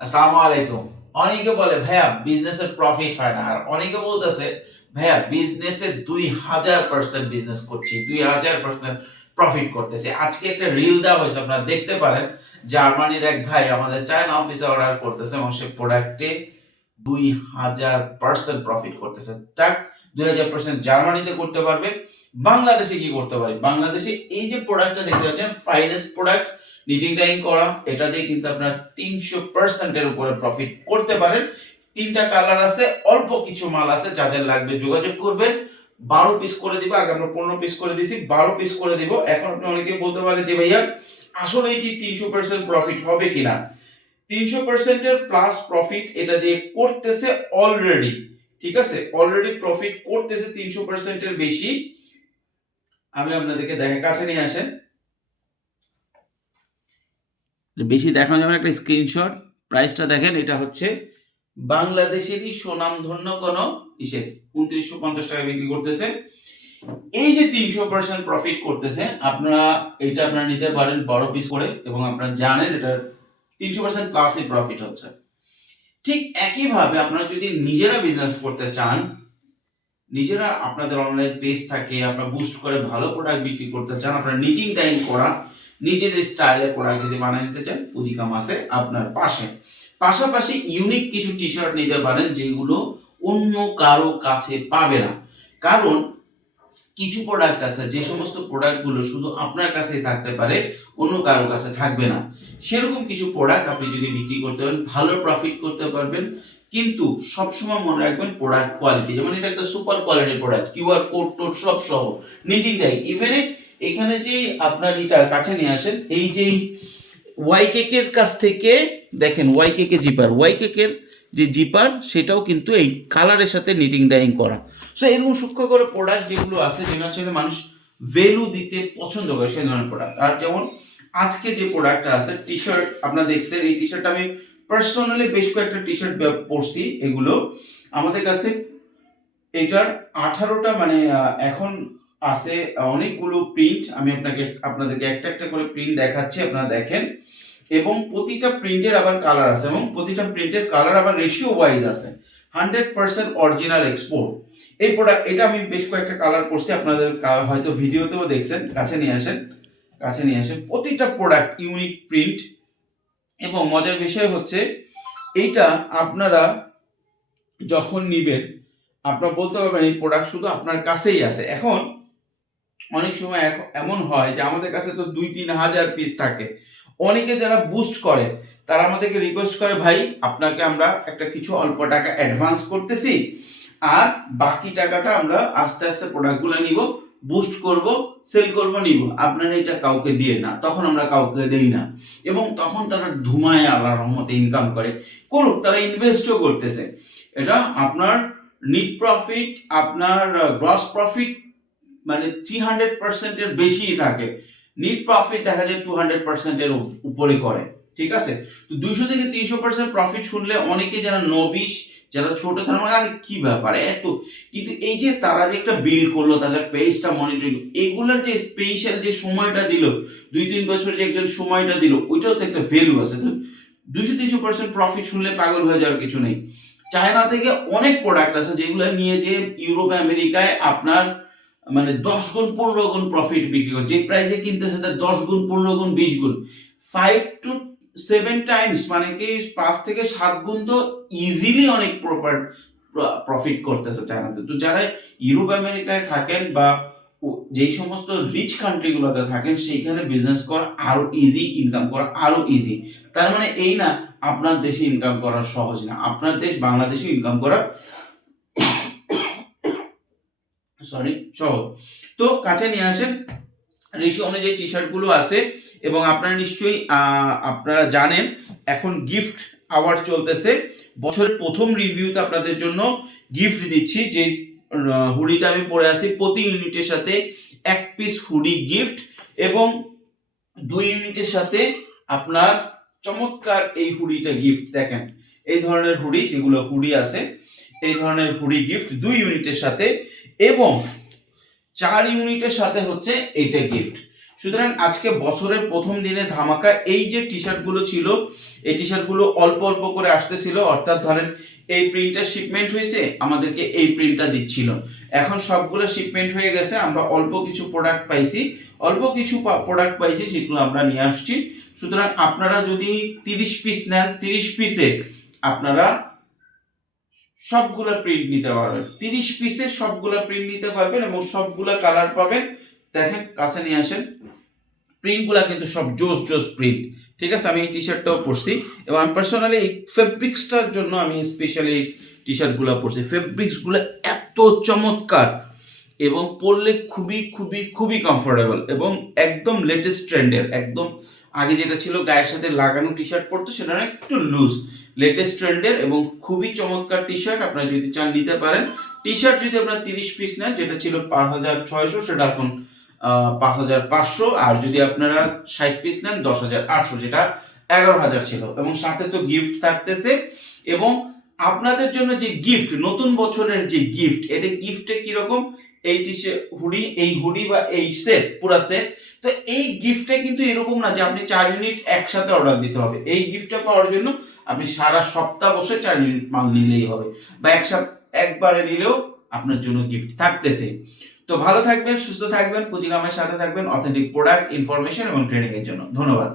আসসালামু আলাইকুম। অনেকে বলে, ভাইয়া বিজনেসের প্রফিট হয় না। আর অনেকে বলতেছে, ভাইয়া বিজনেসে দুই হাজার পার্সেন্ট বিজনেস করছি, দুই হাজার পার্সেন্ট প্রফিট করতেছি। আজকে একটা রিল দেওয়া হয়েছে, আপনারা দেখতে পারেন। জার্মানির এক ভাই আমাদের চায়না অফিসে অর্ডার করতেছে এবং সে প্রোডাক্টে দুই হাজার পার্সেন্ট প্রফিট করতেছে। যাক, দুই হাজার পার্সেন্ট জার্মানিতে করতে পারবে। বাংলাদেশে কি করতে পারি? বাংলাদেশে এই যে প্রোডাক্টটা দেখতে পাচ্ছেন ফাইনেস্ট প্রোডাক্ট নিটিং ডাইং করা, এটা দিয়ে কিন্তু আপনারা তিনশো পার্সেন্টের উপরে প্রফিট করতে পারেন। তিনটা কালার আছে, অল্প কিছু মাল আছে যাদের লাগবে যোগাযোগ করবেন। বারো পিস করে দিব, আগে আমরা পনেরো পিস করে দিছি, বারো পিস করে দিব। এখন আপনি অনেকে বলতে পারেন যে, ভাইয়া, আসলে কি তিনশো পার্সেন্ট প্রফিট হবে কিনা? তিনশো পার্সেন্টের প্লাস প্রফিট এটা দিয়ে করতেছে অলরেডি ঠিক আছে? অলরেডি প্রফিট করতেছে তিনশো পার্সেন্টের বেশি। আমি আপনাদেরকে দেখা কাছে নিয়ে আসেন। বেশি দেখানো যাবে একটা স্ক্রিনশট প্রাইসটা দেখেন, এটা হচ্ছে বাংলাদেশেরই সুনামধন্য কোনো ইসে, উনত্রিশশো পঞ্চাশ টাকা বিক্রি করতেছে। এই যে তিনশো পার্সেন্ট প্রফিট করতেছে, আপনারা এটা আপনারা নিতে পারেন বড় পিস করে, এবং আপনারা জানেন এটা তিনশো পার্সেন্ট প্লাসই প্রফিট হচ্ছে। ঠিক একইভাবে আপনারা যদি নিজেরা বিজনেস করতে চান নিজেরা আপনাদের অনলাইন পেজ থাকে, আপনারা বুস্ট করে ভালো প্রোডাক্ট বিক্রি করতে চান, আপনারা নিটিং টাইম করা, নিজেদের স্টাইলের প্রোডাক্ট যদি বানিয়ে নিতে চান পুঁজিকাম আছে আপনার পাশে। পাশাপাশি ইউনিক কিছু টি শার্ট নিতে পারেন যেগুলো অন্য কারও কাছে পাবে না। কারণ কিছু প্রোডাক্ট আছে, যে সমস্ত প্রোডাক্টগুলো শুধু আপনার কাছেই থাকতে পারে, অন্য কারও কাছে থাকবে না। সেরকম কিছু প্রোডাক্ট আপনি যদি বিক্রি করতে পারেন, ভালো প্রফিট করতে পারবেন কিন্তু সবসময় মনে রাখবেন প্রোডাক্ট কোয়ালিটি যেমন এটা একটা সুপার কোয়ালিটির প্রোডাক্ট কিউআর কোড টোড সব সহ নিটিং টাই ইভেন এখানে যে আপনার এটা কাছে নিয়ে আসেন, এই যে ওয়াই কেকের কাছ থেকে দেখেন ওয়াই কেকে জিপার ওয়াই কেকের যে জিপার সেটাও কিন্তু এই কালারের সাথে নিটিং ডাইং করা। সো এরকম সূক্ষ্ম করে প্রোডাক্ট যেগুলো আছে, যেগুলো আসলে মানুষ ভ্যালু দিতে পছন্দ করে, সেই ধরনের প্রোডাক্ট আর যেমন আজকে যে প্রোডাক্টটা আছে টি শার্ট আপনারা দেখছেন, এই টি শার্ট আমি পার্সোনালি বেশ কয়েকটা টি শার্ট পরছি এগুলো। আমাদের কাছে এটার আঠারোটা মানে এখন আছে অনেকগুলো প্রিন্ট আমি আপনাকে, আপনাদেরকে একটা একটা করে প্রিন্ট দেখাচ্ছি, আপনারা দেখেন। এবং প্রতিটা প্রিন্টের আবার কালার আছে এবং প্রতিটা প্রিন্টের কালার আবার রেশিও ওয়াইজ আছে। হান্ড্রেড পার্সেন্ট অরিজিনাল এক্সপোর্ট এই প্রোডাক্ট এটা আমি বেশ কয়েকটা কালার করছি আপনাদের হয়তো ভিডিওতেও দেখছেন, কাছে নিয়ে আসেন, কাছে নিয়ে আসেন। প্রতিটা প্রোডাক্ট ইউনিক প্রিন্ট এবং মজার বিষয় হচ্ছে, এইটা আপনারা যখন নিবেন, আপনারা বলতে পারবেন এই প্রোডাক্ট শুধু আপনার কাছেই আছে। এখন অনেক সময় এমন হয় যে আমাদের কাছে তো দুই তিন হাজার পিস থাকে। অনেকে যারা বুস্ট করে, তারা আমাদেরকে রিকোয়েস্ট করে, ভাই, আপনাকে আমরা একটা কিছু অল্প টাকা অ্যাডভান্স করতেছি, আর বাকি টাকাটা আমরা আস্তে আস্তে প্রোডাক্টগুলো নিব। বুস্ট করব সেল করব, নিব। আপনারা এটা কাউকে দিয়ে না, তখন আমরা কাউকে দেই না। এবং তখন তারা ধুমায় আল্লাহর রহমতে ইনকাম করে। করুক, তারা ইনভেস্টও করতেছে। এটা আপনার নিট প্রফিট আপনার গ্রস প্রফিট মানে থ্রি হান্ড্রেড পার্সেন্টের বেশি থাকে। নিট প্রফিট দেখা যায় টু হান্ড্রেড পার্সেন্টের উপরে করে। ঠিক আছে? তো দুইশো থেকে তিনশো পার্সেন্ট প্রফিট শুনলে অনেকে যারা নবিশ যারা ছোট তারা মনে আরে কি ব্যাপার? এত কিন্তু এই যে তারা যে একটা বিল করল, তাদের পেজটা মনিটরিং এগুলোর যে স্পেশাল যে সময়টা দিল, দুই তিন বছর যে একজন সময়টা দিল, ওইটাও তো একটা ভ্যালু আছে। তো দুইশো তিনশো পার্সেন্ট প্রফিট শুনলে পাগল হয়ে যাওয়ার কিছু নেই। চায়না থেকে অনেক প্রোডাক্ট আছে যেগুলো নিয়ে যে ইউরোপ আমেরিকায় আপনার মানে দশ গুণ, পনেরো গুণ প্রফিট বিক্রি করে। যে প্রাইসে কিনতেছে, তার দশ গুণ, পনেরো গুণ, বিশ গুণ। ফাইভ টু সেভেন টাইমস মানে কি পাঁচ থেকে সাত গুণ তো ইজিলি অনেক প্রফিট প্রফিট করতেছে চায়নাতে। তো যারা ইউরোপ, আমেরিকায় থাকেন বা যেই সমস্ত রিচ কান্ট্রিগুলোতে থাকেন, সেইখানে বিজনেস করা আরও ইজি ইনকাম করা আরও ইজি তার মানে এই না, আপনার দেশে ইনকাম করা সহজ না। আপনার দেশ বাংলাদেশে ইনকাম করা সরি সহজ। তো কাছে নিয়ে আসেন রেশিও অনুযায়ী টি শার্টগুলো আছে। এবং আপনারা নিশ্চয়ই আপনারা জানেন, এখন গিফট আওয়ার চলতেছে। বছরের প্রথম রিভিউতে আপনাদের জন্য গিফট দিচ্ছি, যে হুডিটা আমি পরে আছি প্রতি ইউনিটের সাথে এক পিস হুডি গিফট এবং দুই ইউনিটের সাথে আপনার চমৎকার এই হুডিটা গিফট দেখেন। এই ধরনের হুডি, যেগুলো হুডি আছে, এই ধরনের হুডি গিফট দুই ইউনিটের সাথে এবং চার ইউনিটের সাথে হচ্ছে এইটা গিফট। সুতরাং আজকে বছরের প্রথম দিনে ধামাকা এই যে টি শার্টগুলো ছিল, এই টি শার্টগুলো অল্প অল্প করে আসতেছিল, অর্থাৎ ধরেন এই প্রিন্টটা শিপমেন্ট হয়েছে, আমাদেরকে এই প্রিন্টটা দিচ্ছিল। এখন সবগুলো শিপমেন্ট হয়ে গেছে, আমরা অল্প কিছু প্রোডাক্ট পাইছি, অল্প কিছু প্রোডাক্ট পাইছি, সেগুলো আমরা নিয়ে আসছি। সুতরাং আপনারা যদি তিরিশ পিস নেন, তিরিশ পিসে আপনারা সবগুলা প্রিন্ট নিতে পারবেন। তিরিশ পিসের সবগুলা প্রিন্ট নিতে পারবেন এবং সবগুলা কালার পাবেন। দেখেন, কাছে নিয়ে আসেন। প্রিন্টগুলা কিন্তু সব জোস জোস প্রিন্ট ঠিক আছে? আমি এই টি শার্টটাও পরছি এবং আমি পার্সোনালি এই ফেব্রিক্সটার জন্য আমি স্পেশালি টি শার্টগুলো পরছি। ফেব্রিক্সগুলো এত চমৎকার এবং পরলে খুবই খুবই খুবই কমফোর্টেবল এবং একদম লেটেস্ট ট্রেন্ডের একদম আগে যেটা ছিল গায়ের সাথে লাগানো টি শার্ট পরতো সেটা একটু লুজ লেটেস্ট ট্রেন্ডের এবং খুবই চমৎকার টি শার্ট আপনারা যদি চান নিতে পারেন। টি শার্ট যদি আপনারা তিরিশ পিস নেন, যেটা ছিল পাঁচ হাজার ছয়শো, সেটা এখন পাঁচ হাজার পাঁচশো, আর যদি আপনারা ষাট পিস নেন, দশ হাজার আটশো, যেটা এগারো হাজার ছিল। এবং সাথে তো গিফট থাকতেছে। এবং আপনাদের জন্য যে গিফট নতুন বছরের যে গিফট এটা গিফটে কীরকম? এই টি হুডি এই হুডি বা এই সেট পুরা সেট তো এই গিফটে কিন্তু এরকম না যে আপনি চার ইউনিট একসাথে অর্ডার দিতে হবে। এই গিফটটা পাওয়ার জন্য আপনি সারা সপ্তাহ বসে চার ইউনিট মাল নিলেই হবে। বা এক সপ্তাহ একবারে নিলেও আপনার জন্য গিফট থাকতেছে। তো ভালো থাকবেন, সুস্থ থাকবেন পুঁজিগ্রামের সাথে থাকবেন অথেন্টিক প্রোডাক্ট ইনফরমেশন এবং ট্রেনিং এর জন্য। ধন্যবাদ।